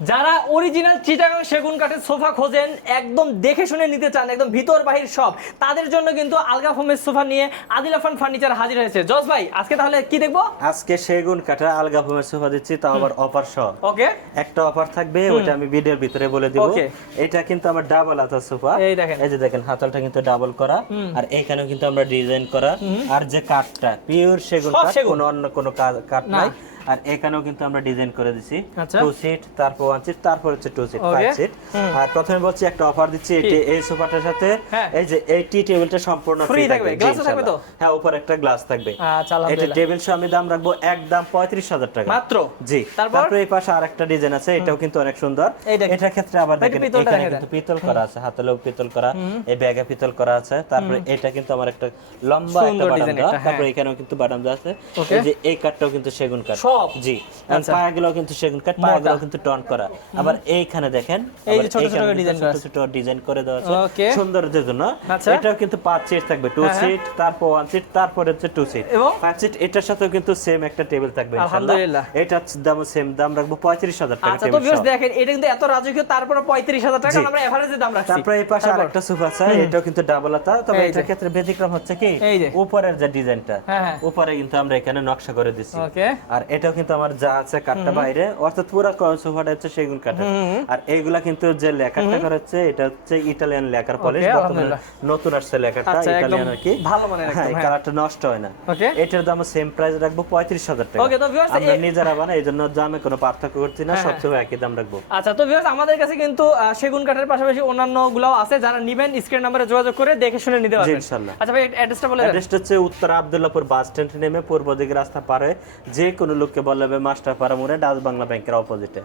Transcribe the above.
যারা অরিজিনাল চিটাগাং সেগুন কাঠের সোফা খোঁজেন, একদম দেখে শুনে নিতে চান, একদম ভিতর বাহির সব, তাদের জন্য কিন্তু আলগা ফোমের সোফা নিয়ে আদিল আফান ফার্নিচার হাজির হয়েছে। জজ ভাই, আজকে তাহলে কি দেখবো? আজকে সেগুন কাঠের আলগা ফোমের সোফা দিচ্ছি, তাও আবার অফার সহ। ওকে, একটা অফার থাকবে, ওটা আমি ভিডিওর ভিতরে বলে দিব। Okay. এটা কিন্তু আমার ডাবল হাতার সোফা। এই দেখেন, এই যে দেখেন, হাতালটা কিন্তু ডাবল করা, আর এখানেও কিন্তু আমরা ডিজাইন করা, আর যে কাঠটা পিওর সেগুন সব কাঠ, সেগুন। কোনো অন্য কোনো কাঠ না। নাই। আর এখানেও কিন্তু আমরা ডিজাইন করে দিছি, আচ্ছা। 2 সিট, তারপর 1 সিট, তারপর হচ্ছে 2 সিট, Okay. 5 সিট। আর প্রথমে বলছি একটা অফার দিচ্ছি, এই সোফাটার সাথে হ্যাঁ। এই যে এই টি টেবিলটা সম্পূর্ণ Free ফ্রি থাকবে, থাকবে। glass জি, থাকবে তো? ইনশাআল্লাহ। হ্যাঁ, উপরে একটা গ্লাস থাকবে। আচ্ছা, এটা আলহামদুলিল্লাহ। টেবিল সহ আমি দাম রাখবো একদম 35,000 টাকা মাত্র? জি। তারপর? তারপর এই পাশে আরেকটা ডিজাইন আছে, এটাও কিন্তু অনেক সুন্দর। এই দেখেন। এটার ক্ষেত্রে আবার এটা দেখেন, পিতলটা এখানে দেখেন। কিন্তু পিতল করা আছে, হাতেলেও পিতল করা, এই ব্যাগে পিতল করা আছে। তারপরে এটা কিন্তু আমার একটা লম্বা একটা সুন্দর বাটাম design দেওয়া, একটা, তারপরে হ্যাঁ। এখানেও কিন্তু বাটাম দেওয়া আছে। Okay. এই যে এই কাঠটাও কিন্তু সেগুন কাঠ সব? জি। আচ্ছা। পায়াগুলো কিন্তু সেগুন কাঠ, পায়াগুলো কিন্তু টন করা। আবার এইখানে দেখেন, এই যে আবার ছোট ছোট এইখানে কিন্তু design করা ছোট ছোট ডিজাইন করে দেওয়া আছে Okay. সৌন্দর্যের জন্য। আচ্ছা। এটাও কিন্তু 5 সিট থাকবে, 2 হ্যাঁ, হ্যাঁ। সিট, তারপর 1 সিট, তারপর হচ্ছে 2 সিট এবং 5 সিট। এটার সাথেও কিন্তু সেম একটা টেবিল থাকবে ইনশাআল্লাহ। আলহামদুলিল্লাহ। এটার দাম সেম, দাম রাখবো 35,000 টাকা আচ্ছা, তো টেবিল ভিউয়ার্স সহ। দেখেন, এটা কিন্তু এত রাজকীয়, তারপরে 35,000 টাকা জি। আমরা এভারেজে দাম রাখছি। তারপরে এই পাশে তারপর? আরেকটা সোফা আছে, এটাও কিন্তু ডাবল হাতা, তবে এই যে। এটার ক্ষেত্রে ব্যতিক্রম হচ্ছে কি, এই যে। উপরের যে ডিজাইনটা, হ্যাঁ, হ্যাঁ। উপরে কিন্তু আমরা এখানে নকশা করে দিছি। Okay. আর এটাও কিন্তু আমার যা আছে কাঠটা বাইরে, অর্থাৎ পুরো সোফাটা হচ্ছে সেগুন কাঠের। আর এইগুলা কিন্তু যে লেখাটা করা হচ্ছে, এটা হচ্ছে ইতালিয়ান লেখার পলিশ, Okay, বর্তমানে আলহামদুলিল্লাহ। নতুন আসছে লেখাটা, আচ্ছা, একদম ইতালিয়ান আর কি। ভালো মানের একদম, হ্যাঁ, এই হ্যাঁ। কালারটা নষ্ট হয় না। Okay. এটার দাম সেম প্রাইস রাখবো 35,000 টাকা। Okay, তো viewers, আমরা নিজেরা বানাই, এই জন্য দামে কোনো পার্থক্য করছি না, হ্যাঁ, সবসময় একই দাম রাখবো। আচ্ছা, তো ভিউয়ার্স আমাদের কাছে কিন্তু সেগুন কাঠের পাশাপাশি অন্যান্য গুলাও আছে, যারা নিবেন স্ক্রিন নাম্বারে যোগাযোগ করে দেখে শুনে নিতে জি, পারবেন। ইনশাআল্লাহ। আচ্ছা ভাই, অ্যাড্রেসটা বলে দেন। অ্যাড্রেসটা হচ্ছে উত্তর আব্দুল্লাহপুর বাস স্ট্যান্ড নেমে পূর্ব দিকে রাস্তা পারে যে কোনো লোককে বলবে মাস্টারপাড়া মোড়ে ডাচ বাংলা ব্যাংকের অপোজিটে।